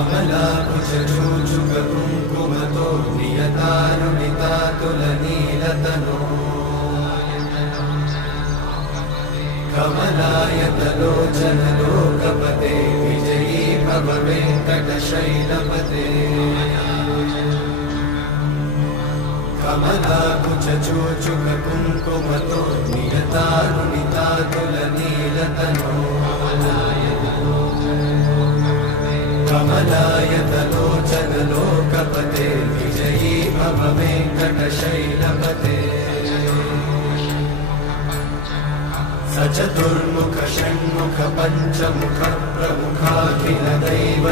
कमलाकुचूचुककुङ्कुमतो नियतानुनितातुलनीलतनो कमलायतलोचनलोकपते विजयी भव वेङ्कटशैलपते कमलाकुचूचुककुङ्कुमतो नियतानुनितातुलनीलतनो कमलायतलोचनलोकपते विजयी भव वेङ्कटशैलपते स चतुर्मुख षण्मुख पञ्चमुख प्रमुखाखिल दैव